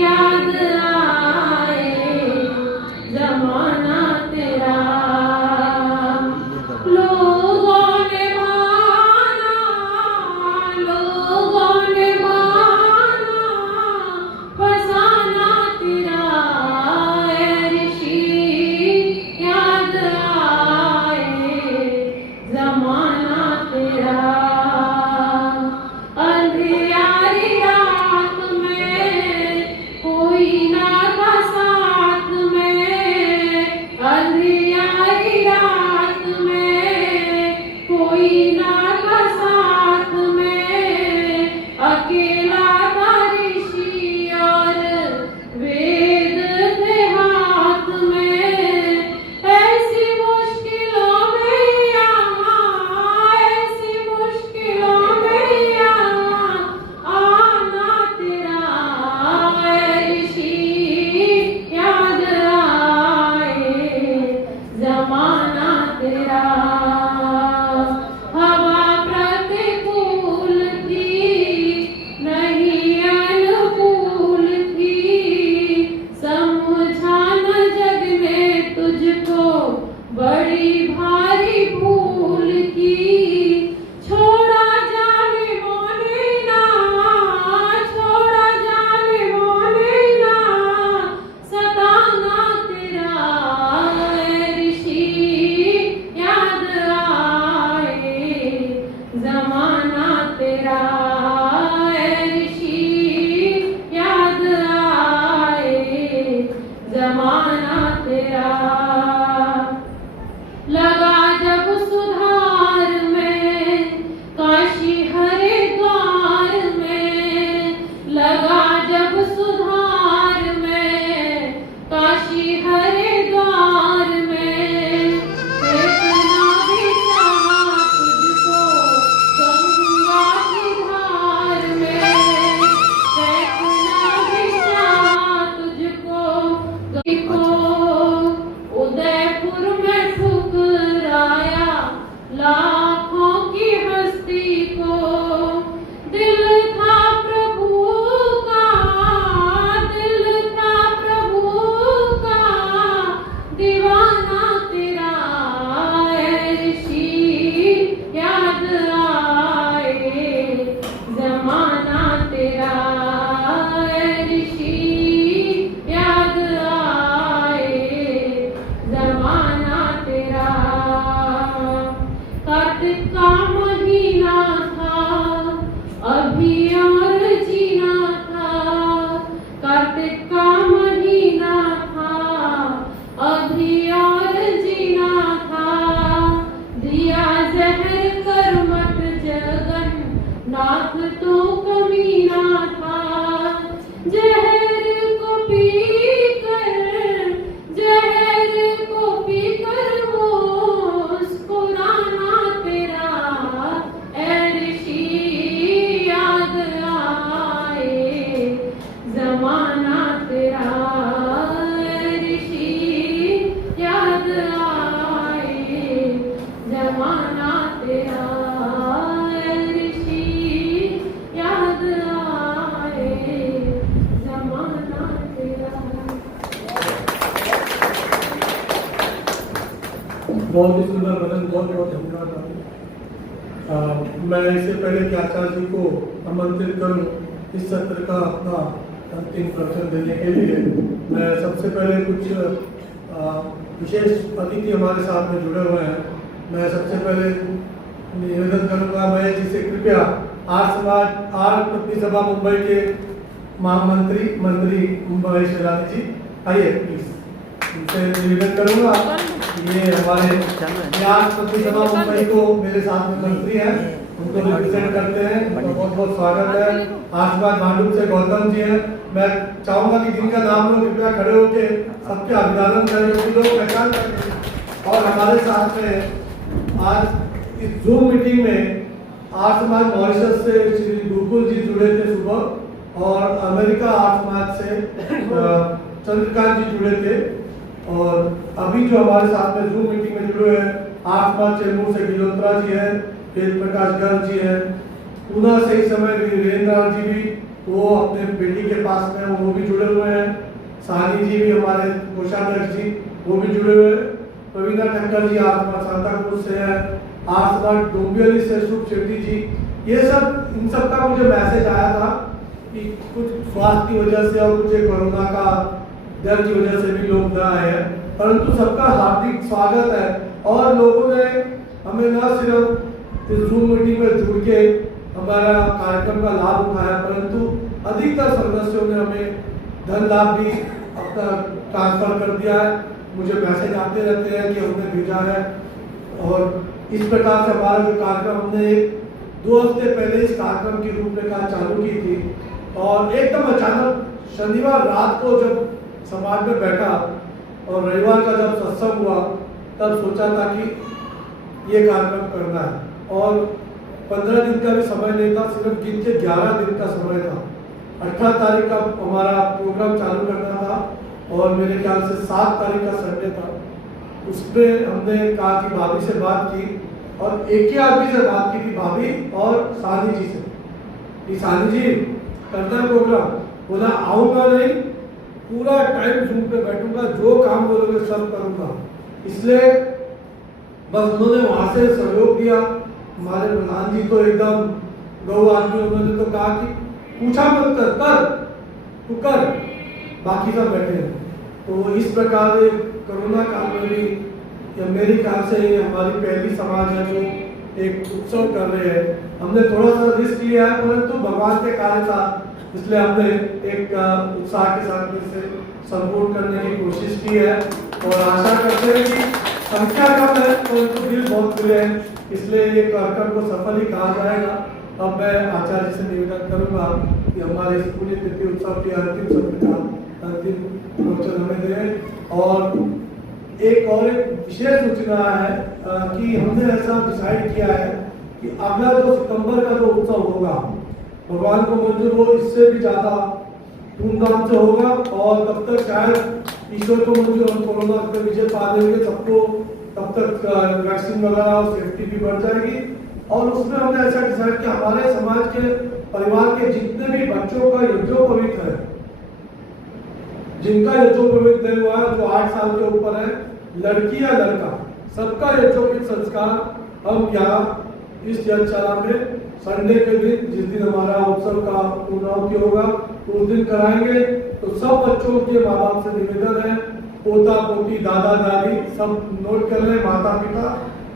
याद आए जमाना तेरा। लोगों ने माना फसाना तेरा ऋषि, याद आए जमाना तेरा। अंधियारी रात में कोई ना था साथ में, अंधियारी रात में कोई ना था साथ में, अकेला था ऋषि और वेद थे हाथ में। ऐसी मुश्किलों में यहाँ, ऐसी मुश्किलों में यहाँ आना तेरा ऋषि, याद आए जमाना तेरा। हवा प्रतिकूल थी नहीं अनुकूल थी, समझा न जग ने तुझको बड़ी भारी भूल की। छोड़ा जालिमों ने ना, छोड़ा जालिमों ने ना, सताना तेरा ऋषि, याद आए जमाना तेरा ऋषि, याद आए जमाना तेरा। लगा जब सुधार में काशी हरिद्वार में, लगा जब सुधार में काशी हरिद्वार में, देखना भी चाहा तुझको गंगा की धार में, देखना भी चाहा तुझको उदयपुर में ठुकराया लाखों की हस्ती को। दिल था प्रभु का, दिल था प्रभु का दीवाना तेरा ऋषि, याद आए जमाना तेरा ऋषि, याद आए जमाना तेरा। कार्तिक का महीना था अभी और जीना था, कार्तिक का महीना था अभी और जीना था। दिया जहर कर मट जगन नाथ तो कमीना था। जहर को पी कर, जहर को पी कर मुस्कुराना तेरा ऋषि, याद आए जमाना तेरा ऋषि, याद आए जमाना तेरा ऋषि, याद आए जमाना तेरा। बहुत ही सुंदर भजन, बहुत बहुत धन्यवाद आपको। मैं इससे पहले कि आचार्य जी को आमंत्रित करूं इस सत्र का अपना अंतिम प्रवचन देने के लिए, मैं सबसे पहले कुछ विशेष अतिथि हमारे साथ में जुड़े हुए हैं। मैं सबसे पहले निवेदन करूंगा मैं जी से कृपया आर्य पत्नी सभा मुंबई के महामंत्री मंत्री मुंबई शेरानी जी आइए प्लीज, उनसे निवेदन करूंगा। ये हमारे आर्य पत्नी सभा मुंबई को मेरे साथ में मंत्री हैं, उनको रिप्रेजेंट करते हैं, उनका बहुत बहुत स्वागत है। आशीर्वाद भांडुप से गौतम जी हैं। मैं चाहूंगा कि जिनका नाम लोग कृपया खड़े होकर सबके अभिवादन करें, सभी लोग पहचान करें। और हमारे साथ में आज इस जूम मीटिंग में आर्य समाज मॉरिशस से श्री गोकुल जी जुड़े थे सुबह, और अमेरिका आर्य समाज से चंद्रकांत जी जुड़े थे, और अभी जो हमारे साथ में जूम मीटिंग में जुड़े हैं आर्य समाज चेंबूर से गिलोत्रा जी हैं, वेद प्रकाश गर्ग जी हैं, पूना से इस समय वीरेंद्र जी भी वो अपने बेटी के पास में वो भी जुड़े हुए हैं। सानी जी भी हमारे कोषाध्यक्ष जी वो भी जुड़े हुए हैं। प्रवीणा ठक्कर जी आसपास सांताक्रूज से है, आसपास डोंबिवली से शुभ शेट्टी जी, ये सब इन सब का मुझे मैसेज आया था कि कुछ स्वास्थ्य की वजह से और कुछ कोरोना का डर की वजह से भी लोग न आए हैं, परंतु सबका हार्दिक स्वागत है। और लोगों ने हमें न सिर्फ इस जूम मीटिंग में जुड़ के हमारा कार्यक्रम का लाभ उठाया, परंतु अधिकतर सदस्यों ने हमें धन लाभ भी अपना ट्रांसफर कर दिया है। मुझे मैसेज आते रहते हैं कि हमने भेजा है। और इस प्रकार से हमारा जो कार्यक्रम हमने 2 हफ्ते पहले इस कार्यक्रम की रूपरेखा चालू की थी, और एकदम अचानक शनिवार रात को जब समाज में बैठा और रविवार का जब सत्संग हुआ तब सोचा था कि ये कार्यक्रम करना है। और 15 दिन का भी समय नहीं था, सिर्फ गिन के 11 दिन का समय था। 18 तारीख का हमारा प्रोग्राम चालू करना था और मेरे ख्याल से 7 तारीख का संडे था। उसमें हमने कहा कि भाभी से बात की और एक ही आदमी से बात की थी, भाभी और सानी जी से, कि सानी जी करना प्रोग्राम। बोला आऊँगा नहीं, पूरा टाइम जूम पे बैठूंगा, जो काम बोलोगे सब करूँगा। इसलिए बस उन्होंने वहाँ से सहयोग दिया। हमारे प्रधान जी तो एकदम गौ आदमी, उन्होंने तो कहा कि पूछा मत कर, तू कर, बाकी सब बैठे हैं। तो इस प्रकार कोरोना काल में भी या मेरे ख्याल से ये हमारी पहली समाज है जो एक उत्सव कर रहे हैं। हमने थोड़ा सा रिस्क लिया है, परंतु भगवान के कार्य था, इसलिए हमने एक उत्साह के साथ इसे संपूर्ण करने की कोशिश की है। और आशा करते हैं कि संख्या कम है परंतु दिल बहुत खुले हैं, इसलिए ये कार्यक्रम को सफल ही कहा जाएगा। अब मैं आचार्य से निवेदन करूंगा कि हमारे इस पूरी तिथि उत्सव के अंतिम सत्र का अंतिम प्रवचन हमें दें। और एक विशेष सूचना है कि हमने ऐसा डिसाइड किया है कि अगला जो सितंबर का जो उत्सव होगा, भगवान को मंजूर हो, इससे भी ज़्यादा धूमधाम से होगा। और तब तक शायद ईश्वर को मंजूर हम कोरोना पर विजय पा देंगे, सबको तब तक वैक्सीन वगैरह और सेफ्टी भी बढ़ जाएगी। और उसमें हमने ऐसा डिसाइड किया हमारे समाज के परिवार के जितने भी बच्चों का यज्ञोपवीत है, जिनका यज्ञोपवीत नहीं हुआ है, जो 8 साल के ऊपर है, लड़की या लड़का, सबका यज्ञोपवीत संस्कार हम यहाँ इस यज्ञशाला में संडे के दिन, जिस दिन हमारा उत्सव का पूर्णाहुति होगा, उस दिन कराएंगे। तो सब बच्चों के माँ बाप से निवेदन है, पोता पोती दादा दादी सब नोट कर लें, माता पिता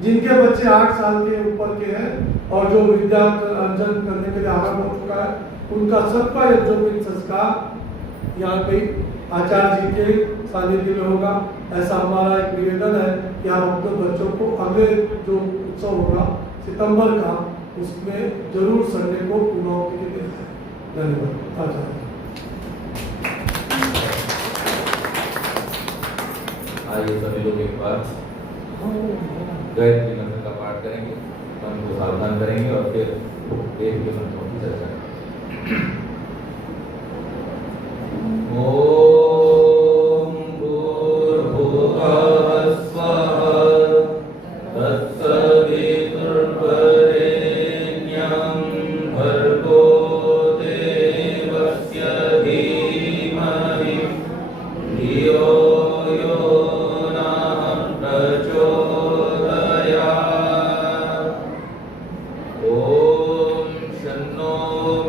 जिनके बच्चे 8 साल के ऊपर के हैं और जो विद्या अर्जन करने के लिए आरंभ हो चुका है, उनका सबका यज्ञोपवीत संस्कार यहाँ पे आचार्य जी के सानिध्य में होगा। ऐसा हमारा एक निवेदन है कि आप अपने बच्चों को अगले जो उत्सव होगा सितंबर का, उसमें जरूर संडे को पूर्णाहुति के लिए। धन्यवाद आचार्य। आइए सभी लोग एक बार गायत्री मंत्र का पाठ करेंगे, मन को सावधान करेंगे और फिर वेद के मंत्रों की चर्चा करेंगे। ओम भूर्भुवः स्वः तत्सवितुर्वरेण्यं भर्गो देवस्य धीमहि धियो यो नः प्रचोदयात्। ओम शन्नो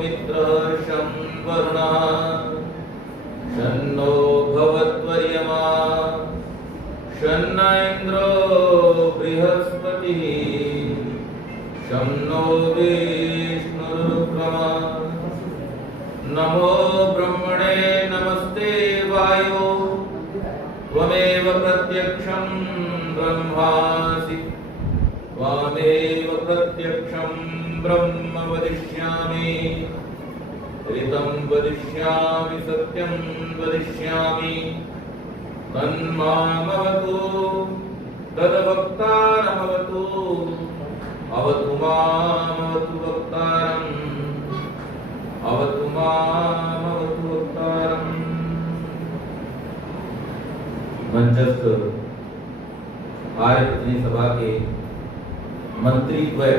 मित्रः शं वरुणः शन्नो भवत्वर्यमा शन्न इन्द्रो बृहस्पतिः शं नो विष्णुरुक्रमा। नमो ब्रह्मणे नमस्ते वायो त्वमेव प्रत्यक्षं ब्रह्मासि त्वामेव प्रत्यक्षं ब्रह्म वदिष्यामि ऋतं वदिष्यामि सत्यं वदिष्यामि तन्मामवतु तद्वक्तारमवतु अवतु मामवतु वक्तारम् अवतु मामवतु वक्तारम्। मंचस्थ आर्य प्रतिनिधि सभा के मंत्री द्वय,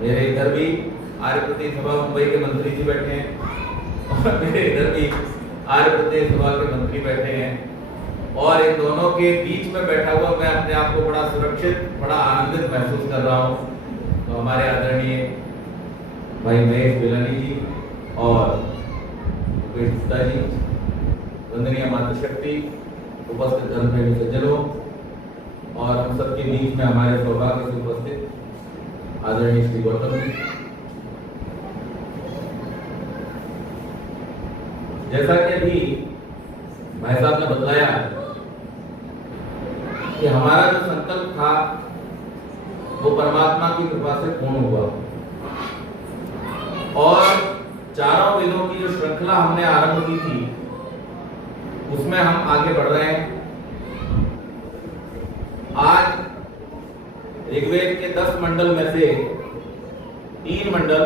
मेरे इधर भी आर्य प्रदेश सभा मुंबई के मंत्री जी बैठे हैं और मेरे इधर भी आर्य प्रदेश सभा के मंत्री बैठे हैं, और इन दोनों के बीच में बैठा हुआ मैं अपने आप को बड़ा सुरक्षित, बड़ा आनंदित महसूस कर रहा हूँ। तो हमारे आदरणीय भाई महेश बेलानी जी और भूपेश गुप्ता जी, वंदनीय मातृशक्ति, उपस्थित धर्मप्रेमी सज्जनों और हम सबके बीच में हमारे सौभाग्य से उपस्थित आदरणीय श्री गौतम जी, जैसा कि अभी भाई साहब ने बताया कि हमारा जो संकल्प था वो परमात्मा की कृपा से पूर्ण हुआ, और चारों वेदों की जो श्रृंखला हमने आरंभ की थी उसमें हम आगे बढ़ रहे हैं। आज ऋग्वेद के 10 मंडल में से 3 मंडल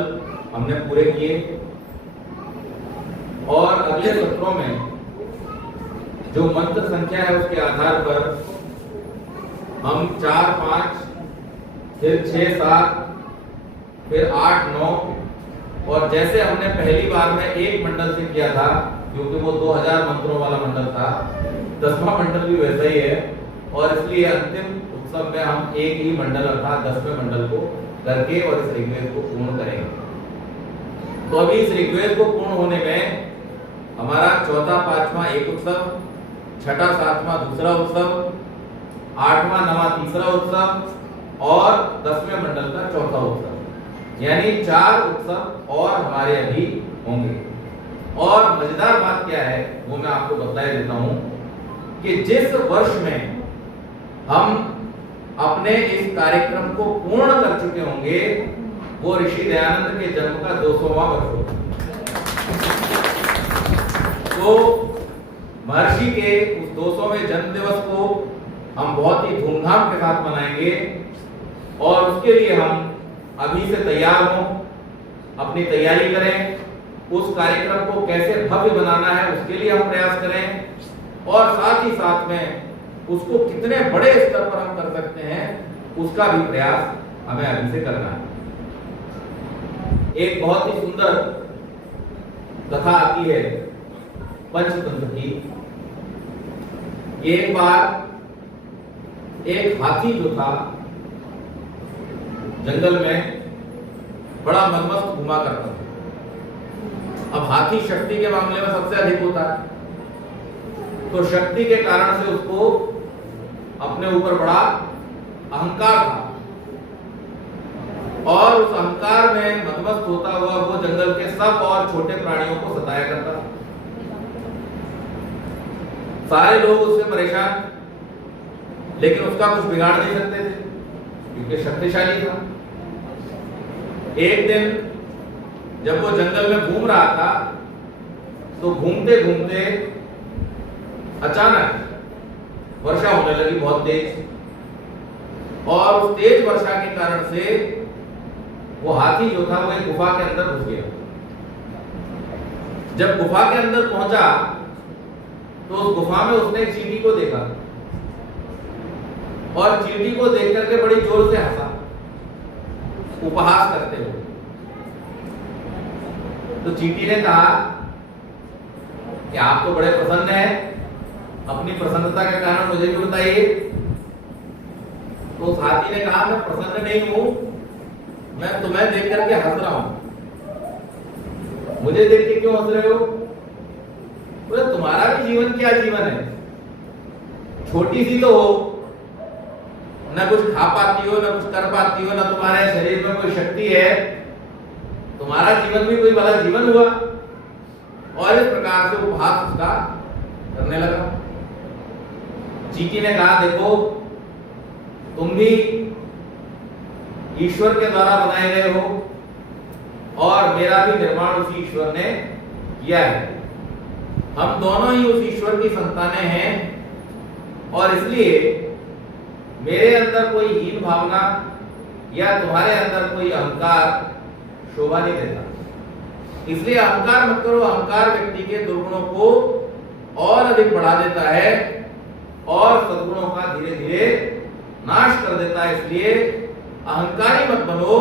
हमने पूरे किए, और अगले सत्रों में जो मंत्र संख्या है उसके आधार पर हम 4, 5, फिर 6, 7, फिर 8, 9, और जैसे हमने पहली बार में एक मंडल से किया था, क्योंकि वो 2000 मंत्रों वाला मंडल था, 10वां मंडल भी वैसा ही है, और इसलिए अंतिम उत्सव में हम एक ही मंडल अर्थात 10वें मंडल को करके और इस ऋग्वेद को पूर्ण करेंगे। तो अभी इस ऋग्वेद को पूर्ण होने में हमारा चौथा, 5वां एक उत्सव, छठा, 7वां दूसरा उत्सव, 8वां, 9वां तीसरा उत्सव और 10वें मंडल का चौथा उत्सव, यानी 4 उत्सव और हमारे अभी होंगे। और मजेदार बात क्या है वो मैं आपको बता देता हूं कि जिस वर्ष में हम अपने इस कार्यक्रम को पूर्ण कर चुके होंगे वो ऋषि दयानंद के जन्म का 200वां वर्ष होगा। तो महर्षि के उस 200वें जन्म दिवस को हम बहुत ही धूमधाम के साथ मनाएंगे, और उसके लिए हम अभी से तैयार हों, अपनी तैयारी करें, उस कार्यक्रम को कैसे भव्य बनाना है उसके लिए हम प्रयास करें, और साथ ही साथ में उसको कितने बड़े स्तर पर हम कर सकते हैं उसका भी प्रयास हमें अभी से करना है। एक बहुत ही सुंदर कथा आती है पंचतंत्र की। एक बार एक हाथी जो था जंगल में बड़ा मनमस्त घुमा करता था। अब हाथी शक्ति के मामले में सबसे अधिक होता है, तो शक्ति के कारण से उसको अपने ऊपर बड़ा अहंकार था, और उस अहंकार में मदमस्त होता हुआ वो जंगल के सब और छोटे प्राणियों को सताया करता था। सारे लोग उससे परेशान, लेकिन उसका कुछ बिगाड़ नहीं सकते थे क्योंकि शक्तिशाली था। एक दिन जब वो जंगल में घूम रहा था तो घूमते घूमते अचानक वर्षा होने लगी बहुत तेज, और उस तेज वर्षा के कारण से वो हाथी जो था वो एक गुफा के अंदर घुस गया। जब गुफा के अंदर पहुंचा तो उस गुफा में उसने एक चींटी को देखा, और चींटी को देख करके बड़ी जोर से हंसा, उपहास करते हुए। तो चींटी ने कहा कि आप तो बड़े प्रसन्न हैं, अपनी प्रसन्नता के कारण मुझे भी बताइए। तो उस हाथी ने कहा मैं प्रसन्न नहीं हूं, मैं तुम्हें देख करके हंस रहा हूं। मुझे देख के क्यों हंस रहे हो? बोले तुम्हारा भी जीवन क्या जीवन है, छोटी सी तो हो, न कुछ खा पाती हो, न कुछ कर पाती हो, न तुम्हारे शरीर में कोई शक्ति है, तुम्हारा जीवन भी कोई बड़ा जीवन हुआ। और इस प्रकार से उपहास उसका करने लगा। चींटी ने कहा देखो तुम भी ईश्वर के द्वारा बनाए गए हो, और मेरा भी निर्माण उस ईश्वर ने किया है। हम दोनों ही उस ईश्वर की संतानें हैं, और इसलिए मेरे अंदर कोई हीन भावना या तुम्हारे अंदर कोई अहंकार शोभा नहीं देता। इसलिए अहंकार मत करो। अहंकार व्यक्ति के दुर्गुणों को और अधिक बढ़ा देता है और सद्गुणों का धीरे धीरे नाश कर देता है। इसलिए अहंकारी मत बनो,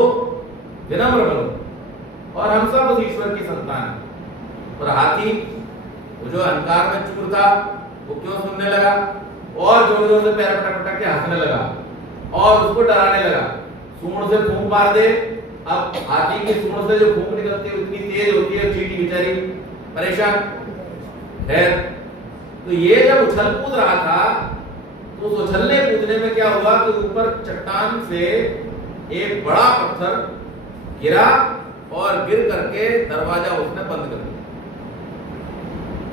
विनम्र बनो। और हम सब उस ईश्वर की संतान हैं। और हाथी वो जो अहंकार में चूर था वो क्यों सुनने लगा और जोर जोर से पैर पटक पटक के हंसने लगा और उसको डराने लगा। सूंड से फूंक मार दे, अब हाथी की सूंड से जो फूंक निकलती है उतनी तेज होती है, चींटी बेचारी परेशान। खैर, तो ये जब उछल कूद रहा था तो उस उछलने कूदने में क्या हुआ कि ऊपर चट्टान से एक बड़ा पत्थर गिरा और गिर करके दरवाजा उसने बंद कर दिया।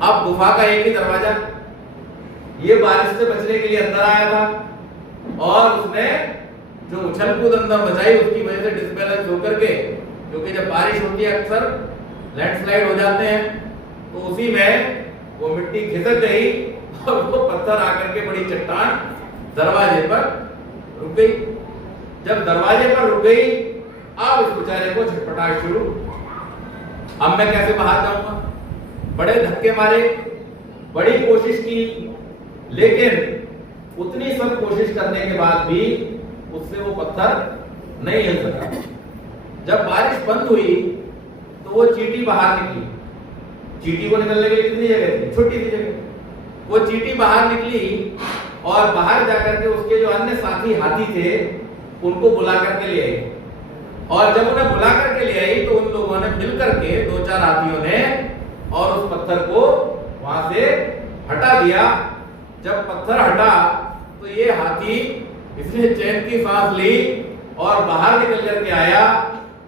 अब गुफा का एक ही दरवाजा, ये बारिश से बचने के लिए अंदर आया था और उसने जो उछल कूद अंदर मचाई उसकी वजह से डिसबैलेंस होकर के, क्योंकि जब बारिश होती है अक्सर लैंडस्लाइड हो जाते हैं, तो उसी में वो मिट्टी खिसक गई और वो पत्थर आकर के बड़ी चट्टान दरवाजे पर रुक गई। जब दरवाजे पर रुक गई, अब इस बेचारे को छटपटाहट शुरू। अब मैं कैसे बाहर जाऊंगा? बड़े धक्के मारे, बड़ी कोशिश की, लेकिन उतनी सब कोशिश करने के बाद भी उससे वो पत्थर नहीं हिल सका। जब बारिश बंद हुई तो वो चींटी बाहर निकली। चींटी को निकलने के लिए कितनी जगह थी? छोटी सी जगह। वो चींटी बाहर निकली और बाहर जाकर के उसके जो अन्य साथी हाथी थे उनको बुला करके ले आई। और जब उन्हें बुला करके ले आई तो उन लोगों ने मिल करके, दो चार हाथियों ने, और उस पत्थर को वहां से हटा दिया। जब पत्थर हटा तो ये हाथी इसने चैन की सांस ली और बाहर निकल करके आया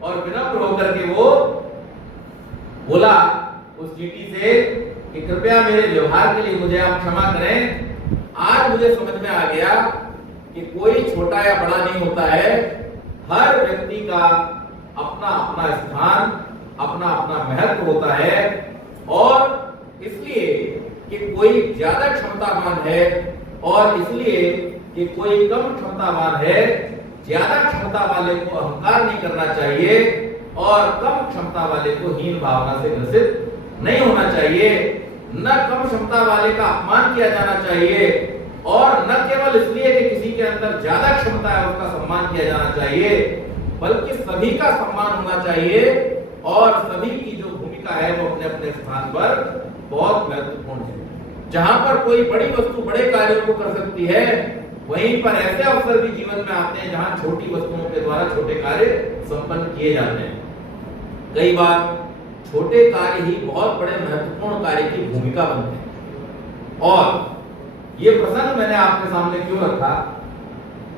और विनम्र होकर के वो बोला उस चींटी से कि कृपया मेरे व्यवहार के लिए मुझे आप क्षमा करें। आज मुझे समझ में आ गया कि कोई छोटा या बड़ा नहीं होता है, हर व्यक्ति का अपना अपना स्थान, अपना अपना महत्व होता है और इसलिए कि कोई ज्यादा क्षमतावान है और इसलिए कि कोई कम क्षमतावान है, ज्यादा क्षमता वाले को अहंकार नहीं करना चाहिए और कम क्षमता वाले को हीन भावना से ग्रसित नहीं होना चाहिए। न कम क्षमता वाले का अपमान किया जाना चाहिए और न केवल इसलिए कि किसी के अंदर ज्यादा क्षमता है उसका सम्मान किया जाना चाहिए, बल्कि सभी का सम्मान होना चाहिए और सभी की जो भूमिका है वो अपने अपने स्थान पर बहुत महत्वपूर्ण है। जहां पर कोई बड़ी वस्तु बड़े कार्यों को कर सकती है, वहीं पर ऐसे अवसर भी जीवन में आते हैं जहां छोटी वस्तुओं के द्वारा छोटे कार्य संपन्न किए जाते हैं। कई बार छोटे कार्य ही बहुत बड़े महत्वपूर्ण कार्य की भूमिका बनते हैं। और ये प्रसंग मैंने आपके सामने क्यों रखा?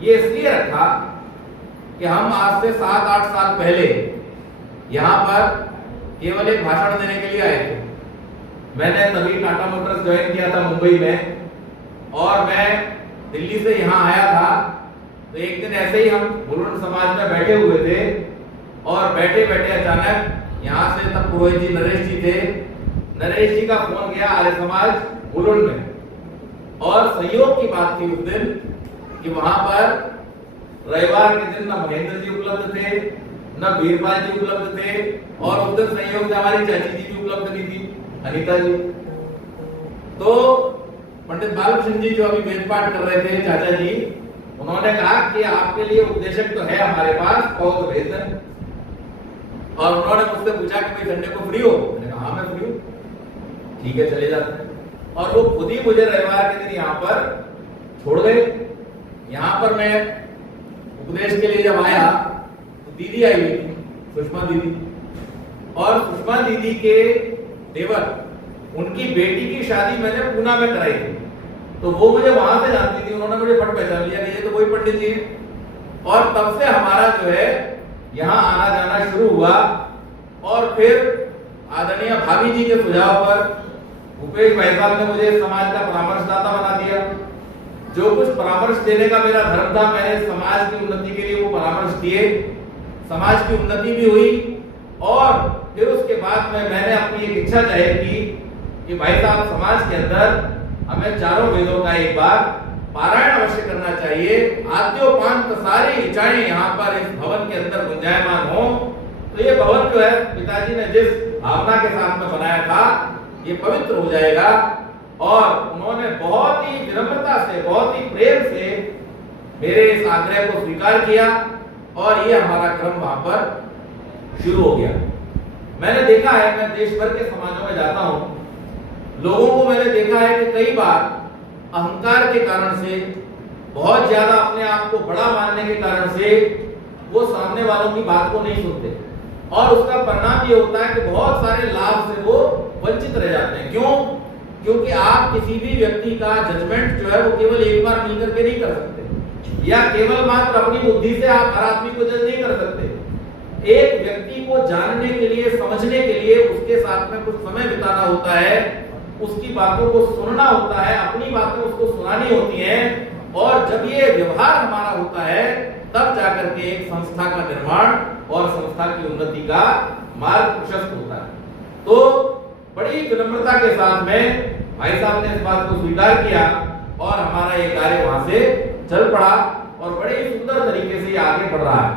ये इसलिए रखा कि हम आज से 7-8 साल पहले यहाँ पर केवल एक भाषण देने के लिए आए थे। मैंने तभी टाटा मोटर्स ज्वाइन किया था मुंबई में और मैं दिल्ली से यहाँ आया था। तो एक दिन ऐसे ही हम मुलुंड समाज में बैठे हुए थे और बैठे बैठे अचानक यहाँ से तब पुरोहित जी नरेश जी थे, नरेश जी का फोन गया आर्य समाज मुलुंड में। और संयोग की बात थी उस दिन कि वहां पर रविवार के दिन न महेंद्र जी उपलब्ध थे, न वीरपाल जी उपलब्ध थे और उस दिन संयोग से हमारी चाची जी भी उपलब्ध नहीं थी, अनीता जी। तो पंडित बालकृष्ण जी जो अभी वेद पाठ कर रहे थे, चाचा जी, उन्होंने कहा कि आपके लिए उपदेशक तो है हमारे पास, बहुत भेज दें। और उन्होंने मुझसे पूछा कि भाई संडे को फ्री हो? मैंने कहा हाँ मैं फ्री हूँ, ठीक है चले जाते हैं। और वो खुद ही मुझे रविवार के दिन यहाँ पर छोड़ गए। यहाँ पर मैं उपदेश के लिए जब आया तो दीदी आई हुई थी, सुषमा दीदी, और सुषमा दीदी के देवर, उनकी बेटी की शादी मैंने पूना में कराई थी। तो वो मुझे वहां से जानती थी, उन्होंने मुझे फट पहचान लिया कि ये तो वही पंडित जी है। और तब से हमारा जो है यहाँ आना जाना शुरू हुआ। और फिर आदरणीय भाभी जी के सुझाव पर भूपेश भाई साहब ने मुझे समाज का परामर्शदाता बना दिया। जो कुछ परामर्श देने का मेरा धर्म था, मैंने समाज की उन्नति के लिए वो परामर्श दिए। समाज की उन्नति भी हुई और फिर उसके बाद में मैंने अपनी एक इच्छा जाहिर की कि भाई साहब समाज के अंदर हमें चारों वेदों का एक बार पारायण अवश्य करना चाहिए। आद्योपांत सारी इच्छाएं यहाँ पर इस भवन के अंदर गुंजायमान हो। तो ये भवन जो है पिताजी ने जिस भावना के साथ में बनाया था, ये पवित्र हो जाएगा। और उन्होंने बहुत ही विनम्रता से, बहुत ही प्रेम से मेरे इस आग्रह को स्वीकार किया और ये हमारा क्रम वहां पर शुरू हो गया। मैंने देखा है, मैं देश भर के समाजों में जाता हूं, लोगों को मैंने देखा है कि कई बार अहंकार के कारण से, बहुत ज्यादा अपने आप को बड़ा मानने के कारण से वो सामने वालों की बात को नहीं सुनते और उसका परिणाम ये होता है कि बहुत सारे लाभ से वो वंचित रह जाते हैं। क्यों? क्योंकि आप किसी भी व्यक्ति का जजमेंट जो है वो केवल एक बार मिल करके नहीं कर सकते, या केवल मात्र अपनी बुद्धि से आप हर आदमी को जज नहीं कर सकते। एक व्यक्ति को जानने के लिए, समझने के लिए उसके साथ में कुछ समय बिताना होता है, उसकी बातों को सुनना होता है, अपनी बातें उसको सुनानी होती हैं, और जब ये व्यवहार हमारा होता है तब जाकर के एक संस्था का निर्माण और संस्था की उन्नति का मार्ग प्रशस्त होता है। तो बड़ी विनम्रता के साथ में भाई साहब ने इस बात को स्वीकार किया और हमारा ये कार्य वहां से चल पड़ा और बड़े सुंदर तरीके से ये आगे बढ़ रहा है।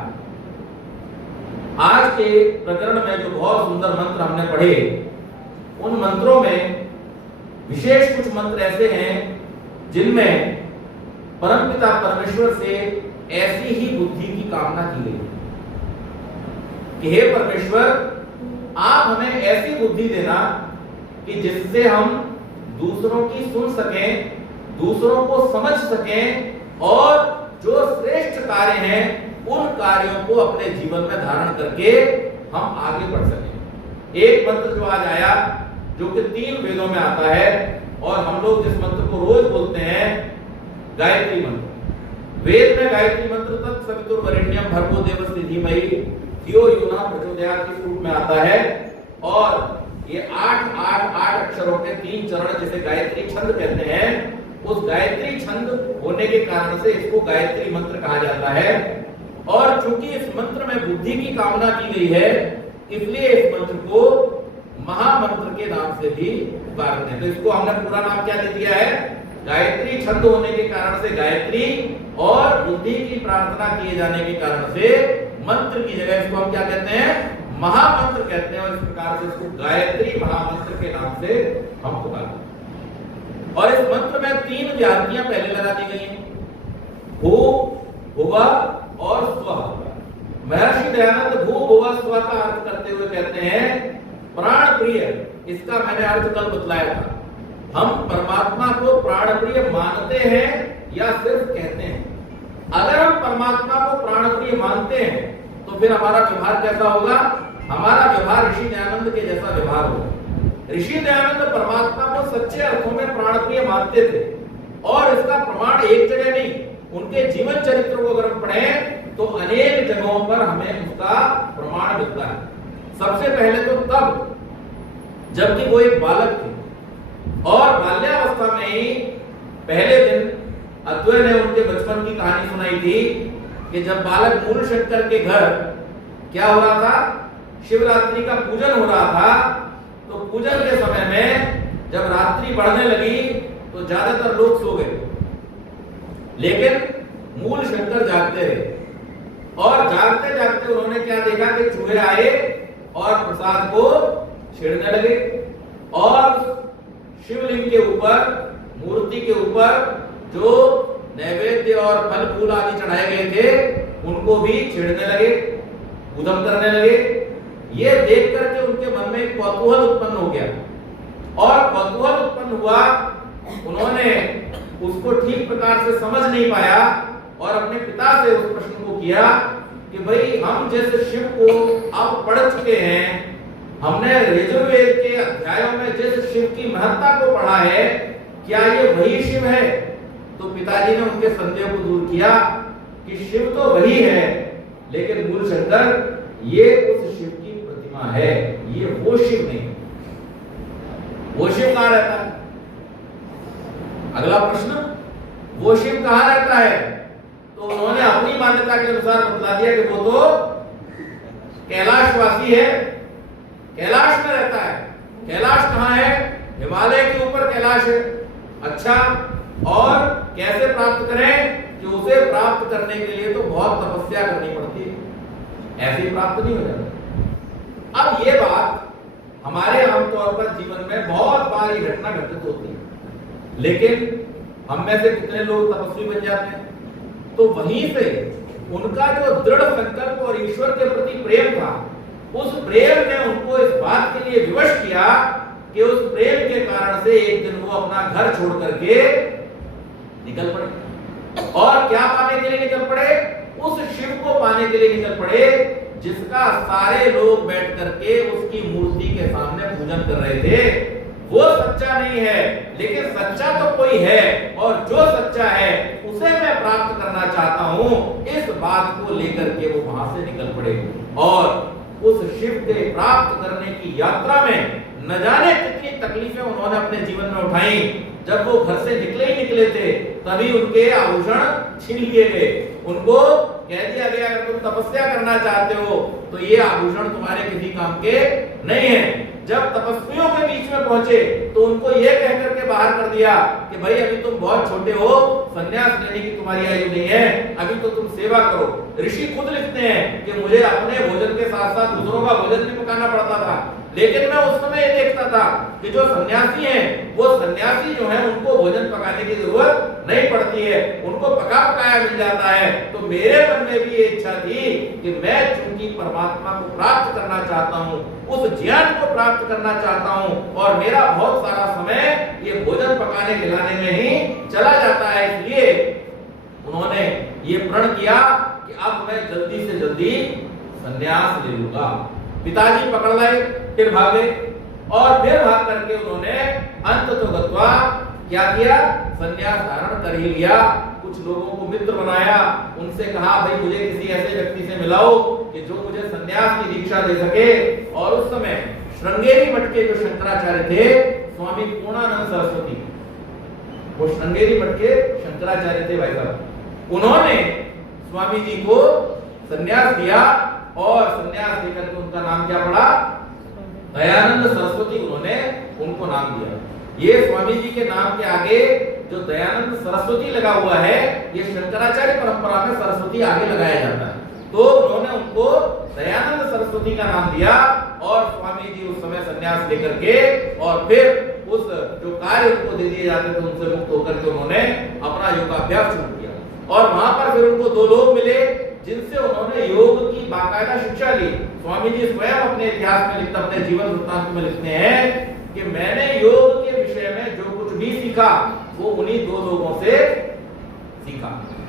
आज के प्रकरण में जो बहुत सुंदर मंत्र हमने पढ़े, उन मंत्रों में विशेष कुछ मंत्र ऐसे हैं जिनमें परमपिता परमेश्वर से ऐसी ही बुद्धि की कामना की गई कि हे परमेश्वर, आप हमें ऐसी बुद्धि देना कि जिससे हम दूसरों की सुन सकें, दूसरों को समझ सकें और जो श्रेष्ठ कार्य हैं उन कार्यों को अपने जीवन में धारण करके हम आगे बढ़ सकें। एक मंत्र जो आज आया, जो कि 3 वेदों में आता है और हम लोग जिस मंत्र को रोज बोलते हैं, गायत्री मंत्र। वेद में गायत्री मंत्र तत्सवितुर्वरेण्यम भर्गो देवस्य धीमहि धियो यो न प्रचोदयात् के रूप में आता है और ये 8 अक्षरों के 3 चरण जिसे गायत्री छंद कहते हैं, उस गायत्री छंद होने के कारण से इसको गायत्री मंत्र कहा जाता है। और चूंकि इस मंत्र में बुद्धि की कामना की गई है, इसलिए इस मंत्र को महामंत्र के नाम से भी पुकारते हैं। तो इसको हमने पूरा नाम क्या दे दिया है? गायत्री छंद होने के कारण से गायत्री और बुद्धि की प्रार्थना किए जाने के कारण से मंत्र की जगह इसको हम क्या कहते हैं? महामंत्र कहते हैं। और इस प्रकार से इसको गायत्री महामंत्र के नाम से हम पुकारते हैं। और इस मंत्र में 3 व्याहृतियां पहले लगा दी गई हैं, भू, भुवा और स्व। महर्षि दयानंद भू भुवा स्व का अर्थ करते हुए कहते हैं प्राण प्रिय। इसका मैंने अर्थ कल बतलाया था। हम परमात्मा को प्राण प्रिय मानते हैं या सिर्फ कहते हैं? अगर हम परमात्मा को प्राण प्रिय मानते हैं तो फिर हमारा व्यवहार कैसा होगा? हमारा व्यवहार ऋषि दयानंद के जैसा व्यवहार होगा। ऋषि दयानंद परमात्मा को सच्चे अर्थों में प्राण प्रिय मानते थे और इसका प्रमाण एक जगह नहीं, उनके जीवन चरित्र को अगर पढ़ें तो अनेक जगहों पर हमें उसका प्रमाण मिलता है। सबसे पहले तो तब जबकि वो एक बालक थे और बाल्यावस्था में ही पहले दिन अद्वैत ने उनके बचपन की कहानी सुनाई थी कि जब बालक मूल शंकर के घर क्या हो रहा था? शिवरात्रि का पूजन हो रहा था। तो पूजन के समय में जब रात्रि बढ़ने लगी तो ज्यादातर लोग सो गए, लेकिन मूल शंकर जागते रहे और जागते जागते उन्होंने क्या देखा कि चूहे आए और प्रसाद को छेड़ने लगे और शिवलिंग के ऊपर, मूर्ति के ऊपर जो नैवेद्य और फल फूल आदि चढ़ाए गए थे उनको भी छेड़ने लगे, उधम करने लगे। ये देख करके उनके मन में एक कौतूहल उत्पन्न हो गया और कौतूहल उत्पन्न हुआ, उन्होंने उसको ठीक प्रकार से समझ नहीं पाया और अपने पिता से उस प्रश्न को किया कि भाई हम जैसे शिव को अब पढ़ चुके हैं, हमने यजुर्वेद के अध्यायों में जिस शिव की महत्ता को पढ़ा है, क्या ये वही शिव है? तो पिताजी ने उनके संदेह को दूर किया कि शिव तो वही है, लेकिन मूल शंकर ये उस शिव की प्रतिमा है, ये वो शिव नहीं। वो शिव कहां रहता है? अगला प्रश्न, वो शिव कहां रहता है? तो उन्होंने अपनी मान्यता के अनुसार बता दिया कि वो तो कैलाशवासी है, कैलाश में रहता है। कैलाश कहां है? हिमालय के ऊपर कैलाश है। अच्छा, और कैसे प्राप्त करें? कि उसे प्राप्त करने के लिए तो बहुत तपस्या करनी पड़ती है, ऐसे ही प्राप्त नहीं हो जाता। अब ये बात हमारे आमतौर पर जीवन में बहुत बार ये घटना घटित होती है, लेकिन हम में से कितने लोग तपस्वी बन जाते हैं? तो वहीं से उनका जो दृढ़ संकल्प और ईश्वर के प्रति प्रेम था, उस प्रेम ने उनको इस बात के लिए विवश किया कि उस प्रेम के कारण से एक दिन वो अपना घर छोड़ करके निकल पड़े। और क्या पाने के लिए निकल पड़े? उस शिव को पाने के लिए निकल पड़े जिसका सारे लोग बैठ करके उसकी मूर्ति के सामने पूजन कर रहे थे। वो सच्चा नहीं है, लेकिन सच्चा तो कोई है, और जो सच्चा है उसे मैं प्राप्त करना चाहता हूं। इस बात को लेकर के वो वहां से निकल पड़े और उस शिव के प्राप्त करने की यात्रा में न जाने कितनी तकलीफें उन्होंने अपने जीवन में उठाई। जब वो घर से निकले ही निकले थे तभी उनके आभूषण छीन लिए गए। उनको कह दिया गया अगर तुम तपस्या करना चाहते हो तो ये आभूषण तुम्हारे किसी काम के नहीं है। जब तपस्वियों के बीच में पहुंचे तो उनको ये कह करके बाहर कर दिया कि भाई अभी तुम बहुत छोटे हो, संन्यास लेने की तुम्हारी आयु नहीं है, अभी तो तुम सेवा करो। ऋषि खुद लिखते हैं कि मुझे अपने भोजन के साथ साथ दूसरों का भोजन भी पकाना पड़ता था, लेकिन मैं उस समय ये देखता था कि जो सन्यासी हैं वो सन्यासी जो है उनको भोजन पकाने की जरूरत नहीं पड़ती है, उनको पका पकाया मिल जाता है। तो मेरे मन में भी ये इच्छा थी कि मैं चूंकि परमात्मा को प्राप्त करना चाहता हूँ, उस ज्ञान को प्राप्त करना चाहता हूँ, और मेरा बहुत सारा समय ये भोजन पकाने खिलाने में ही चला जाता है, इसलिए उन्होंने ये प्रण किया कि अब मैं जल्दी से जल्दी संन्यास ले लूंगा। पिताजी पकड़ लाए, फिर भागे, और फिर भाग करके उन्होंने अंततोगत्वा क्या किया? संन्यास धारण कर ही लिया। कुछ लोगों को मित्र बनाया, उनसे कहा भाई मुझे किसी ऐसे व्यक्ति से मिलाओ कि जो मुझे संन्यास की दीक्षा दे सके। और उस समय श्रृंगेरी मठ के जो शंकराचार्य थे, स्वामी पूर्णानंद सरस्वती, वो श्रृंगेरी मठ के शंकराचार्य थे भाई साहब। उन्होंने स्वामी जी को संन्यास दिया और संन्यास लेकर के उनका नाम क्या पड़ा? दयानंद सरस्वती उन्होंने उनको नाम दिया। ये स्वामी जी के नाम के आगे जो दयानंद सरस्वती लगा हुआ है, ये शंकराचार्य परंपरा में सरस्वती आगे लगाया जाता है, तो उन्होंने उनको दयानंद सरस्वती का नाम दिया। और स्वामी जी उस समय संन्यास लेकर के और फिर उस जो कार्य उनको दे दिए जाते थे उनसे मुक्त होकर के उन्होंने अपना योगाभ्यास शुरू किया। और वहां पर फिर उनको दो लोग मिले जिनसे उन्होंने योग की बाकायदा शिक्षा ली। स्वामी जी स्वयं अपने इतिहास में लिखते, अपने जीवन वृत्तांत में लिखते हैं कि मैंने योग के विषय में जो कुछ भी सीखा वो उन्हीं दो लोगों से सीखा।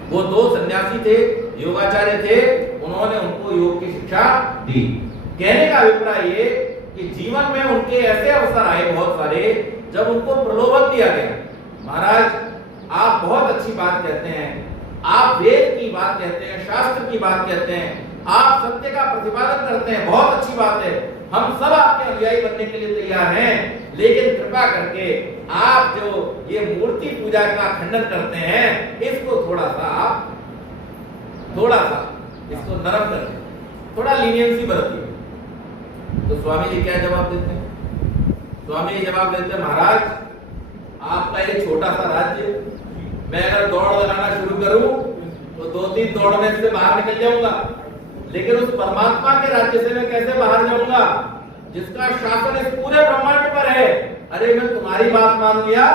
वो दो सन्यासी थे, योगाचार्य थे, उन्होंने उनको योग की शिक्षा दी। कहने का अभिप्राय ये कि जीवन में उनके ऐसे अवसर आए बहुत सारे जब उनको प्रलोभन दिया गया, महाराज आप बहुत अच्छी बात कहते हैं, आप वेद की बात कहते हैं, शास्त्र की बात कहते हैं, आप सत्य का प्रतिपादन करते हैं, बहुत अच्छी बात है, हम सब आपके अनुयायी बनने के लिए तैयार हैं, लेकिन कृपा करके आप जो ये मूर्ति पूजा का खंडन करते हैं इसको थोड़ा सा इसको नरम कर दें, थोड़ा लीनियंसी बरतिए। तो स्वामी जी क्या जवाब देते हैं? स्वामी जी जवाब देते हैं, महाराज आपका ये छोटा सा राज्य, मैं अगर दौड़ लगाना शुरू करूं तो 2-3 दौड़ में से बाहर निकल जाऊंगा, लेकिन उस परमात्मा के राज्य से मैं कैसे बाहर जाऊंगा जिसका शासन इस पूरे ब्रह्मांड पर है? अरे मैं तुम्हारी बात मान लिया,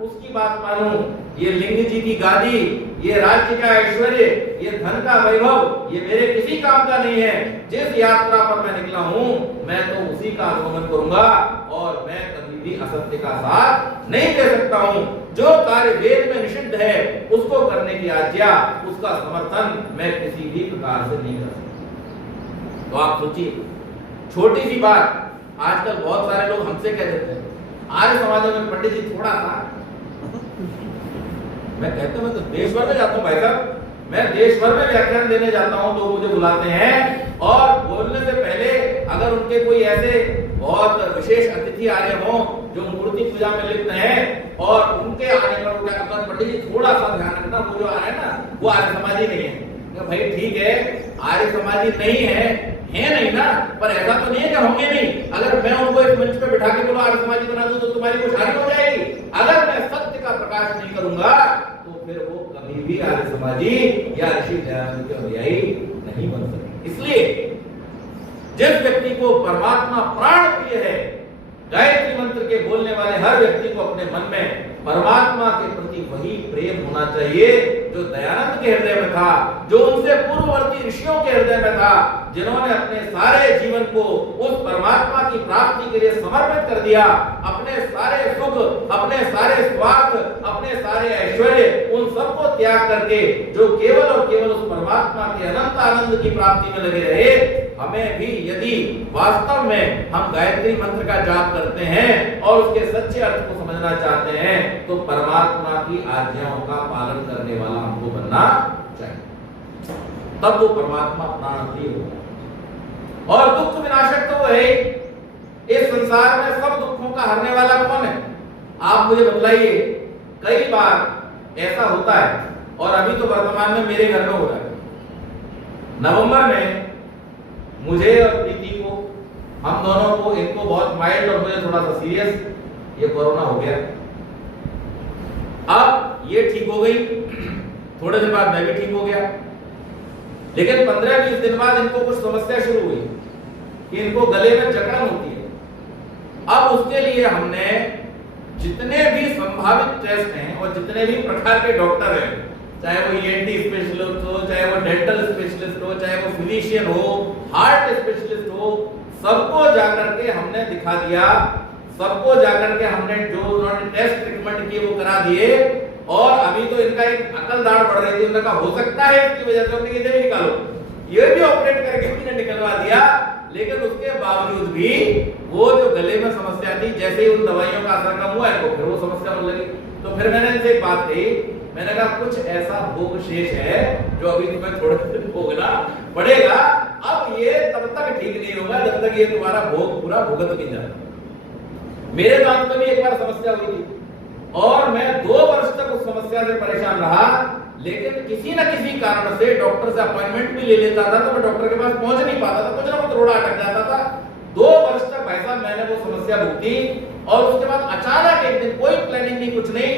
उसकी बात मानूं, ये लिंग जी की गादी, ये राज्य का ऐश्वर्य, ये धन का वैभव, ये मेरे किसी काम का नहीं है। जिस यात्रा पर मैं निकला हूं मैं तो उसी का अनुगमन करूंगा और मैं कभी भी असत्य का साथ नहीं दे सकता हूं। जो कार्य वेद में निषिद्ध है उसको करने की आज्ञा, उसका समर्थन मैं किसी भी प्रकार से नहीं कर सकता। तो आप सोचिए, छोटी सी बात, आजकल बहुत सारे लोग हमसे कह देते हैं आर्य समाजों में पंडित जी थोड़ा सा, मैं कहता हूं मैं तो देश भर में जाता हूं भाई साहब, मैं देश भर में व्याख्यान देने जाता हूं, लोग मुझे बुलाते हैं और बोलने से पहले अगर उनके कोई ऐसे बहुत विशेष अतिथि आ रहे हों जो मूर्ति पूजा में लिप्त हैं और उनके आने पर वो क्या कहते हैं, पंडित जी थोड़ा सा ध्यान रखना, वो जो आ रहे हैं ना वो आर्य समाजी नहीं है। भाई ठीक है, आर्य समाजी नहीं है नहीं ना, पर ऐसा तो नहीं है कि होंगे नहीं। अगर मैं उनको एक मंच पे बिठा के बोलो आर्य समाजी बना दूं तो तुम्हारी खुशहाली हो जाएगी। अगर मैं सत्य का प्रकाश नहीं करूंगा तो फिर वो कभी भी आर्य समाजी या ऋषि दयानंद के अनुयायी नहीं बन सकते। इसलिए जिस व्यक्ति को परमात्मा प्राण प्रिय है गायत्री मंत्र के बोलने वाले हर व्यक्ति को अपने मन में परमात्मा के प्रति वही प्रेम होना चाहिए जो दयानंद के हृदय में था, जो उनसे पूर्ववर्ती ऋषियों के हृदय में था, जिन्होंने अपने सारे जीवन को उस परमात्मा की प्राप्ति के लिए समर्पित कर दिया। अपने सारे सुख, अपने सारे स्वार्थ, अपने सारे ऐश्वर्य, उन सबको त्याग करके जो केवल और केवल उस परमात्मा के अनंत आनंद की प्राप्ति में लगे रहे। हमें भी यदि वास्तव में हम गायत्री मंत्र का जाप करते हैं और उसके सच्चे अर्थ को समझना चाहते हैं, तो परमात्मा की आज्ञाओं का पालन करने वाला हमको बनना चाहिए, तब वो परमात्मा प्राणप्रिय होगा। और दुख विनाशक तो वो है। इस संसार में सब दुखों का हरने वाला कौन है? आप मुझे बतलाइए। कई बार ऐसा होता है, और अभी तो वर्तमान में मेरे घर में हो रहा है। नवंबर में मुझे और प्रीति को, हम दोनों को, इनको बहुत माइल्ड और मुझे थोड़ा सा सीरियस ये कोरोना हो गया। अब ये ठीक हो गई, थोड़े दिन बाद मैं भी ठीक हो गया, लेकिन 15-20 दिन बाद इनको कुछ समस्या शुरू हुई कि इनको गले में जकड़न होती है। अब उसके लिए हमने जितने भी संभावित टेस्ट हैं और जितने भी प्रकार के डॉक्टर हैं, चाहे वो ईएनटी स्पेशलिस्ट हो, चाहे वो डेंटल स्पेशलिस्ट हो, चाहे वो फिजिशियन हो, हार्ट स्पेशलिस्ट हो, सबको जाकर के हमने दिखा दिया, सबको जाकर के हमने जो उन्होंने टेस्ट ट्रीटमेंट किए वो करा दिए। और अभी तो इनका एक अकल दाढ़ बढ़ रही थी, उन्होंने कहा हो सकता है इसकी वजह से हमने इसे भी निकालो, ये भी ऑपरेट करके हमने निकलवा दिया। लेकिन उसके बावजूद भी वो जो गले में समस्या थी, जैसे ही उन दवाइयों का असर कम हुआ इनको फिर वो समस्या होने लगी। तो फिर मैंने इनसे एक बात कही, मैंने कहा कुछ ऐसा भोग शेष है जो अभी तुम्हें थोड़ा दिन भोगना पड़ेगा। अब ये तब तक ठीक नहीं होगा जब तक ये तुम्हारा भोग पूरा भुगत नहीं जाता। मेरे दांत में भी एक बार समस्या हुई थी और मैं 2 वर्ष तक उस समस्या से परेशान रहा, लेकिन किसी न किसी कारण से डॉक्टर से अपॉइंटमेंट भी ले लेता था तो मैं डॉक्टर के पास पहुंच नहीं पाता था, कुछ ना कुछ रोड़ा अटक जाता था। 2 वर्ष तक भाई साहब मैंने वो समस्या भुगती और उसके बाद अचानक एक दिन, कोई प्लानिंग नहीं, कुछ नहीं,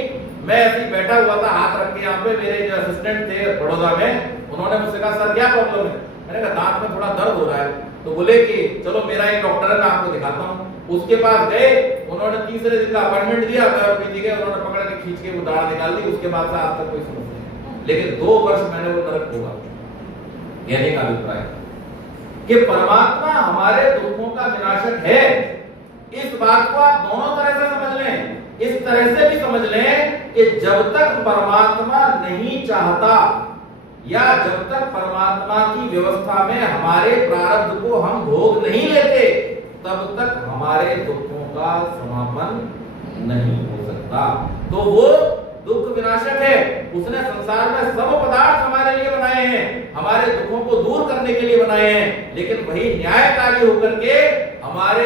मैं ऐसे ही बैठा हुआ था हाथ रख के। यहाँ पे मेरे जो असिस्टेंट थे बड़ौदा में, उन्होंने मुझसे कहा सर क्या प्रॉब्लम है? मैंने कहा दांत में थोड़ा दर्द हो रहा है। तो बोले कि चलो मेरा एक डॉक्टर है, मैं आपको दिखाता हूँ। उसके पास गए, उन्होंने तीसरे दिन का अपॉइंटमेंट दिया, उन्होंने पकड़ के खींच के वो दाढ़ निकाल दी। उसके बाद से आज तक कोई समस्या नहीं। लेकिन 2 वर्ष मैंने वो नरक भोगा। कहने का अभिप्राय कि परमात्मा हमारे दुखों का विनाशक है। इस बात को आप दोनों तरह से समझ लें। इस तरह से भी समझ लें कि जब तक परमात्मा नहीं चाहता या जब तक परमात्मा की व्यवस्था में हमारे प्रारब्ध को हम भोग नहीं लेते, तब तक हमारे दुखों का समापन नहीं हो सकता। तो वो दुख विनाशक है। उसने संसार में सब पदार्थ हमारे लिए बनाए हैं, हमारे दुखों को दूर करने के लिए बनाए हैं, लेकिन वही न्यायकारी होकर के हमारे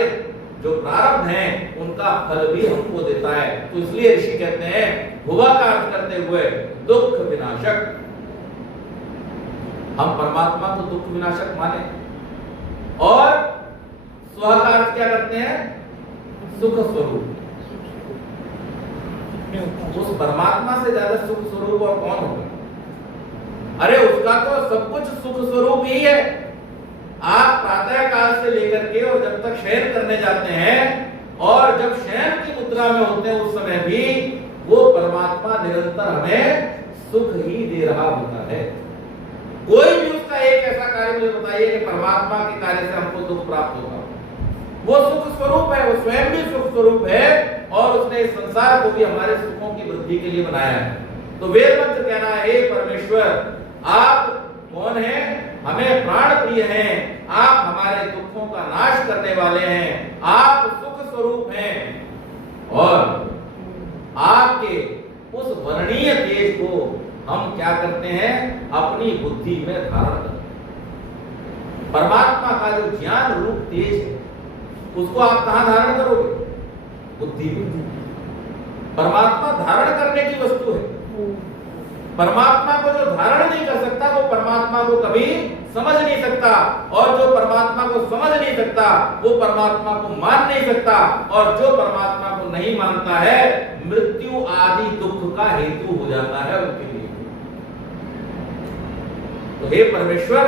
जो प्रारब्ध हैं उनका फल भी हमको देता है। तो इसलिए ऋषि कहते हैं भुवा का अर्थ करते हुए दुख विनाशक। हम परमात्मा को दुख विनाशक माने और स्व का अर्थ क्या करते हैं? सुख स्वरूप। उस परमात्मा से ज्यादा सुख स्वरूप और कौन होगा? अरे उसका तो सब कुछ सुख स्वरूप ही है। आप प्रातः काल से लेकर के और जब तक शयन करने जाते हैं और जब शयन की मुद्रा में होते हैं उस समय भी वो परमात्मा निरंतर हमें सुख ही दे रहा होता है। कोई भी उसका एक ऐसा कार्य मुझे बताइए कि परमात्मा के कार्य से हमको दुख प्राप्त होगा। वो सुख स्वरूप है, वो स्वयं भी सुख स्वरूप है और उसने इस संसार को भी हमारे सुखों की वृद्धि के लिए बनाया है। तो वेद मंत्र कहना है हे परमेश्वर आप कौन हैं? हमें प्राण प्रिय हैं, आप हमारे दुखों का नाश करने वाले हैं, आप सुख स्वरूप हैं और आपके उस वर्णीय तेज को हम क्या करते हैं? अपनी बुद्धि में धारण करते हैं। परमात्मा का जो ज्ञान रूप तेज है उसको आप कहां धारण करोगे? बुद्धि में। परमात्मा धारण करने की वस्तु है। परमात्मा को जो धारण नहीं कर सकता वो परमात्मा को कभी समझ नहीं सकता, और जो परमात्मा को समझ नहीं सकता वो परमात्मा को मान नहीं सकता, और जो परमात्मा को नहीं मानता है मृत्यु आदि दुख का हेतु हो जाता है उनके लिए। तो हे परमेश्वर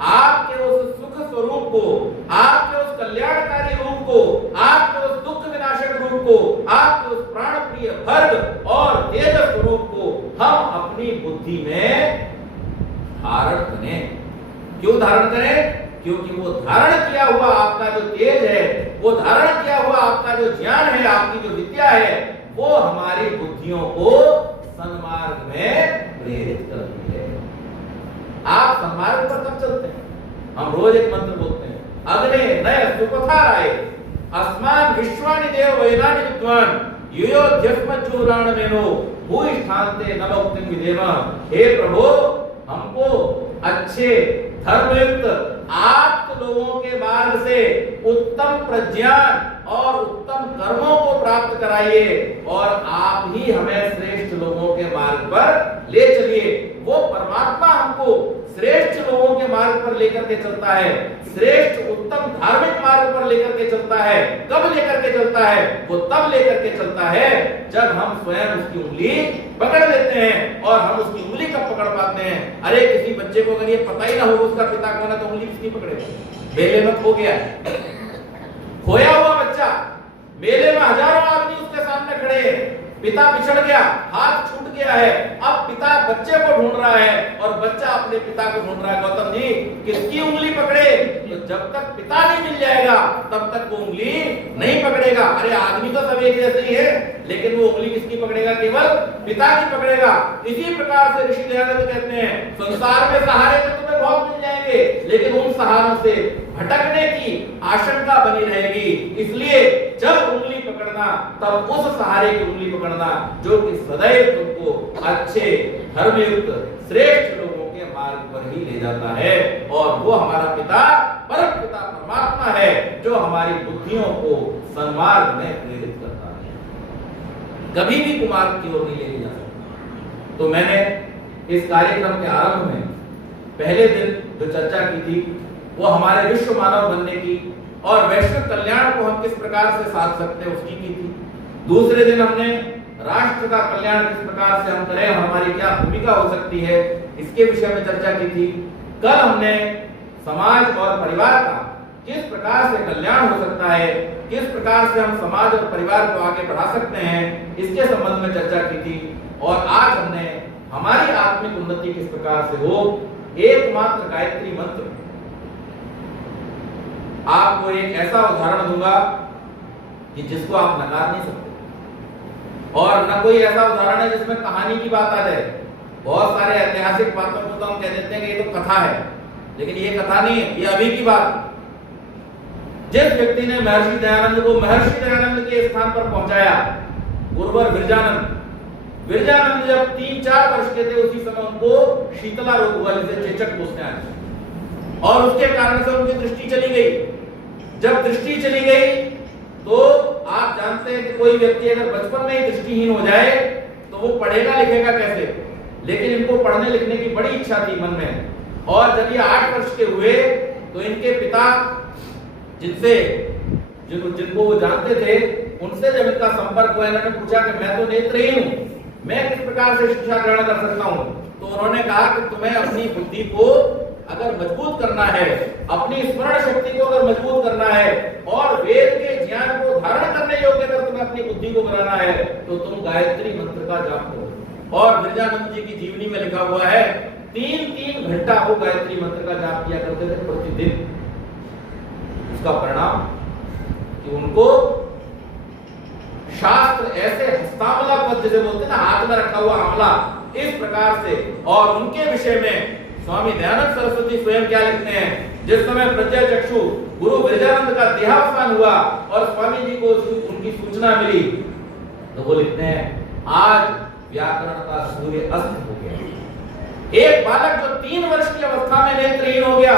आपके उस सुख स्वरूप को, आपके उस कल्याणकारी रूप को, आपके उस दुख विनाशक रूप को, आपके उस प्राण प्रिय भर्ग और तेज स्वरूप को हम अपनी बुद्धि में धारण करें। क्यों धारण करें? क्योंकि वो धारण किया हुआ आपका जो तेज है, वो धारण किया हुआ आपका जो ज्ञान है, आपकी जो विद्या है, वो हमारी बुद्धियों को सन्मार्ग में प्रेरित करती है। आप सन्मार्ग पर कब चलते हैं? हम रोज एक मंत्र बोलते हैं, अग्ने नय सुपथा राय अस्मान विश्वानि देव वेदानि विद्वान युयोध्यस्मज्जुराण मेनो भूयिष्ठान्ते नवोक्तिं विधेम। हे प्रभु, हमको अच्छे धर्मयुक्त आप्त लोगों के मार्ग से उत्तम प्रज्ञान और उत्तम कर्मों को प्राप्त कराइए और आप ही हमें श्रेष्ठ लोगों के मार्ग पर ले चलिए। वो परमात्मा हमको श्रेष्ठ लोगों के मार्ग पर लेकर के चलता है, श्रेष्ठ उत्तम धार्मिक मार्ग पर लेकर के चलता है। कब लेकर के चलता है? वो तब लेकर के चलता है जब हम स्वयं उसकी उंगली पकड़ लेते हैं। और हम उसकी उंगली कब पकड़ पाते हैं? अरे किसी बच्चे को अगर ये पता ही ना हो उसका पिता कौन है तो उंगली किसकी पकड़ेगा? मेले में खो गया, खोया हुआ बच्चा, मेले में हजारों आदमी उसके सामने खड़े हैं, पिता बिछड़ गया, हाथ छूट गया है, अब पिता बच्चे को ढूंढ रहा है और बच्चा अपने पिता को ढूंढ रहा है। गौतम जी, किसकी उंगली पकड़े? तो जब तक पिता नहीं मिल जाएगा तब तक वो उंगली नहीं पकड़ेगा। अरे आदमी तो सब एक जैसे ही है, लेकिन वो उंगली किसकी पकड़ेगा? केवल पिता की पकड़ेगा। इसी प्रकार से ऋषि दयानंद कहते हैं, संसार में सहारे तो तुम्हें बहुत मिल जाएंगे, लेकिन उन सहारों से भटकने की आशंका बनी रहेगी। इसलिए जब उंगली पकड़ना तब उस सहारे की उंगली पकड़ना जो कि सदैव तुमको अच्छे धर्मयुक्त श्रेष्ठ लोगों के मार्ग पर ही ले जाता है। और वो हमारा पिता, परम पिता परमात्मा है, जो हमारी बुद्धियों को सन्मार्ग में प्रेरित करता है, कभी भी कुमार्ग की ओर नहीं लेके जा सकता। तो मैंने इस कार्यक्रम के आरंभ में पहले दिन जो चर्चा की थी वो हमारे विश्व मानव बनने की और वैश्विक कल्याण को हम किस प्रकार से साध सकते हैं उसकी की थी। दूसरे दिन हमने राष्ट्र का कल्याण किस प्रकार से हम करें, हमारी क्या भूमिका हो सकती है, इसके विषय में चर्चा की थी। कल हमने समाज और परिवार का किस प्रकार से कल्याण हो सकता है, किस प्रकार से हम समाज और परिवार को आगे बढ़ा सकते हैं, इसके संबंध में चर्चा की थी। और आज हमने हमारी आत्मिक उन्नति किस प्रकार से हो, एकमात्र गायत्री मंत्र, आपको एक ऐसा उदाहरण दूंगा कि जिसको आप नकार नहीं सकते। और न कोई ऐसा उदाहरण है जिसमें कहानी की बात आ जाए। बहुत सारे ऐतिहासिक बातों को तो हम कह देते हैं कि ये तो कथा है, लेकिन ये कथा नहीं है, ये अभी की बात। जिस व्यक्ति ने महर्षि दयानंद को महर्षि दयानंद के स्थान पर पहुंचाया, गुरुवर विरजानंद, विरजानंद जब 3-4 वर्ष के थे उसी समय उनको शीतला रोग हुआ, जिसे चेचक बोलते हैं, और उसके कारण से उनकी दृष्टि चली गई। जब दृष्टि चली गई तो आप जानते हैं कि कोई व्यक्ति अगर बचपन में ही दृष्टिहीन हो जाए तो वो पढ़ेगा लिखेगा कैसे। लेकिन इनको पढ़ने लिखने की बड़ी इच्छा थी मन में, और जब ये 8 वर्ष के हुए तो इनके पिता जिनको वो जानते थे उनसे जब इनका संपर्क हुआ, इन्होंने पूछा कि मैं तो नेत्रहीन हूं, मैं किस प्रकार से शिक्षा ग्रहण कर सकता हूं। तो उन्होंने कहा कि तुम्हें अपनी बुद्धि को अगर मजबूत करना है, अपनी स्मरण शक्ति को अगर मजबूत करना है और वेद के ज्ञान को धारण करने योग्य अगर तुम्हें अपनी बुद्धि को बनाना है तो तुम गायत्री मंत्र का जाप करो। और विरजानंद जी की जीवनी में लिखा हुआ है 3-3 घंटा वो गायत्री मंत्र का जाप किया करते थे प्रतिदिन। उसका परिणाम कि उनको शास्त्र ऐसे हस्तामला पद जैसे बोलते हैं ना, हाथ में रखा हुआ आंवला, इस प्रकार से। और उनके विषय में स्वामी दयानंद सरस्वती स्वयं क्या लिखते हैं, जिस समय प्रज्ञा चक्षु गुरु विरजानंद का देहावसान हुआ और स्वामी जी को उनकी सूचना मिली तो वो लिखते हैं, आज व्याकरण का सूर्य अस्त हो गया। एक बालक जो 3 वर्ष की अवस्था में नेत्रहीन हो गया,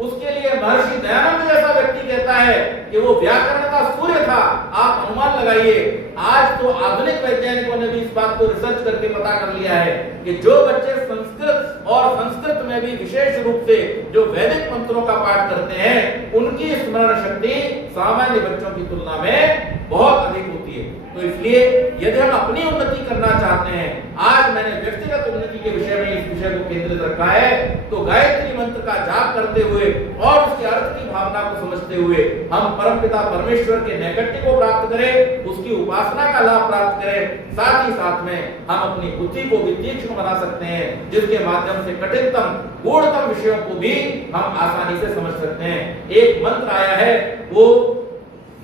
उसके लिए महर्षि दयानंद जैसा व्यक्ति कहता है कि वो व्याकरण का सूर्य था। आप अनुमान लगाइए, आज तो आधुनिक वैज्ञानिकों ने भी इस बात को रिसर्च करके पता कर लिया है कि जो बच्चे संस्कृत और संस्कृत में भी विशेष रूप से जो वैदिक मंत्रों का पाठ करते हैं, उनकी स्मरण शक्ति सामान्य बच्चों की तुलना में बहुत अधिक होती है। तो इसलिए यदि हम अपनी उन्नति करना चाहते चाहते हैं। आज मैंने व्यक्तिगत उन्नति के विषय में इस विषय को केंद्रित रखा है। तो गायत्री मंत्र का जाप करते हुए और उसके अर्थ की भावना को समझते हुए हम परमपिता परमेश्वर के नैकट्य को प्राप्त करें, उसकी उपासना का लाभ प्राप्त करें। साथ ही साथ में हम अपनी बुद्धि को भी तीक्ष्ण बना सकते हैं, जिसके माध्यम से कठिनतम गूढ़तम विषयों को भी हम आसानी से समझ सकते हैं। एक मंत्र आया है, वो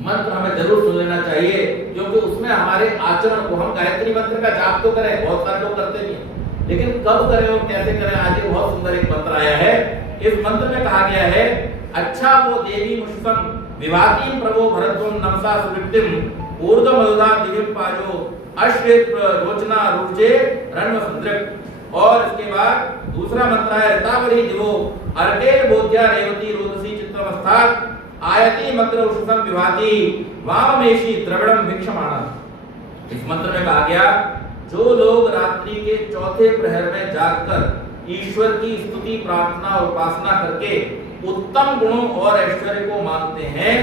मंत्र हमें जरूर सुन लेना चाहिए, क्योंकि उसमें हमारे आचरण को, हम गायत्री मंत्र का जाप तो करें, बहुत सारे लोग करते नहीं, लेकिन कब करें और कैसे करें। आज ये बहुत सुंदर एक मंत्र आया है। इस मंत्र में कहा गया है, अच्छा वो देवी मुष्सम विवातीम प्रभो भरद्वम नमसा सुवृत्तिम ऊर्ध्वमलदा दिव्यम पाजो अश्वेत रोचना रुचे रणव संदृप। और इसके बाद दूसरा मंत्र है, ऋतावरी दिवो अर्केल बोध्या रेवती रोदसी चित्रमस्थात आयति मकर उषसम विभाति वाममेशी द्रविड़म भिक्षमाणा। इस मंत्र में कहा गया, जो लोग रात्रि के चौथे प्रहर में जागकर ईश्वर की स्तुति प्रार्थना और उपासना करके उत्तम गुणों और ऐश्वर्य को मांगते हैं,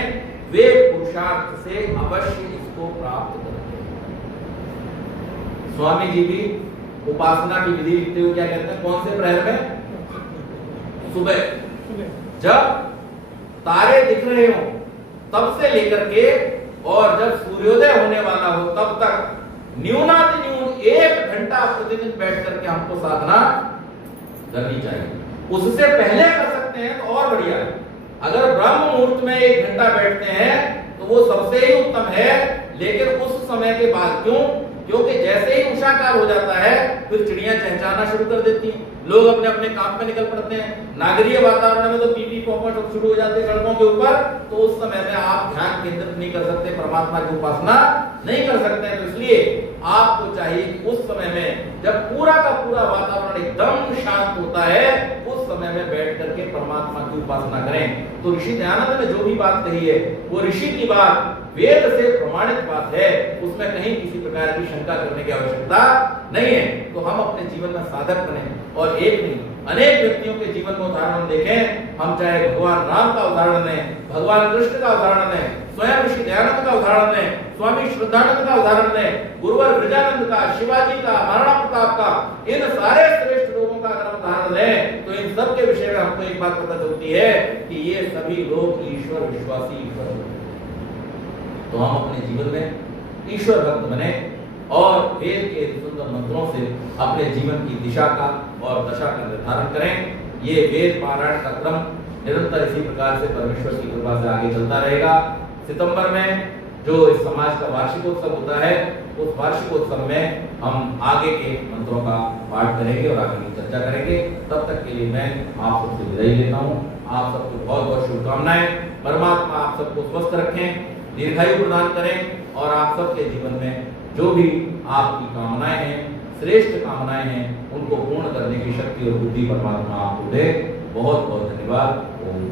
वे पुरुषार्थ से अवश्य इसको प्राप्त करते हैं। स्वामी जी भी उपासना की विधि लिखते हुए क्या कहते हैं, कौन से प्रहर में? सुबह, जब तारे दिख रहे हो तब से लेकर के और जब सूर्योदय होने वाला हो तब तक न्यूनातिन्यून 1 घंटा प्रतिदिन बैठ करके हमको साधना करनी चाहिए। उससे पहले कर सकते हैं तो और बढ़िया है। अगर ब्रह्म मुहूर्त में 1 घंटा बैठते हैं तो वो सबसे ही उत्तम है, लेकिन उस समय के बाद क्यों? क्योंकि जैसे ही उषा काल हो जाता है फिर चिड़ियां चहचहाना शुरू कर देती हैं, लोग अपने अपने काम पे निकल पड़ते हैं, नागरीय वातावरण में तो पीपी पोपट सब शुरू हो जाते हैं सड़कों के ऊपर। तो उस समय में आप ध्यान केंद्रित नहीं कर सकते, परमात्मा की उपासना नहीं कर सकते हैं। तो इसलिए आपको चाहिए कि उस समय में जब पूरा का पूरा वातावरण एकदम शांत होता है, उस समय में बैठ करके परमात्मा की उपासना करें। तो ऋषि दयानंद ने जो भी बात कही है वो ऋषि की बात, वेद से प्रमाणित बात है, उसमें कहीं किसी प्रकार की शंका करने की आवश्यकता नहीं है। तो हम अपने जीवन में साधक बने, और एक नहीं अनेक व्यक्तियों के जीवन में उदाहरण देखें। हम चाहे भगवान राम का उदाहरण लें, भगवान कृष्ण का उदाहरण लें, स्वयं ऋषि दयानंद का उदाहरण लें, स्वामी श्रद्धानंद का उदाहरण लें, गुरुवर ब्रजानंद का, शिवाजी का, महाराणा प्रताप का, इन सारे श्रेष्ठ लोगों का अगर उदाहरण लें तो इन सब के विषय में हमको एक बात पता चलती है कि ये सभी लोग ईश्वर विश्वासी ईश्वर। तो हम अपने जीवन में ईश्वर भक्त बने और वेद के सुंदर मंत्रों से अपने जीवन की दिशा का और दशा का निर्धारण करें। ये वेद पारायण का क्रम निरंतर इसी प्रकार से परमेश्वर की कृपा से आगे चलता रहेगा। सितंबर में जो इस समाज का वार्षिकोत्सव होता है, उस वार्षिकोत्सव में हम आगे के मंत्रों का पाठ करेंगे और आगे की चर्चा करेंगे। तब तक के लिए मैं आप सबसे विदाई लेता हूँ। आप सबको बहुत बहुत शुभकामनाएं। परमात्मा आप सबको स्वस्थ रखें, दीर्घायु प्रदान करें, और आप सबके जीवन में जो भी आपकी कामनाएं हैं, श्रेष्ठ कामनाएं हैं, उनको पूर्ण करने की शक्ति और बुद्धि परमात्मा आपको दे। बहुत बहुत धन्यवाद। ओम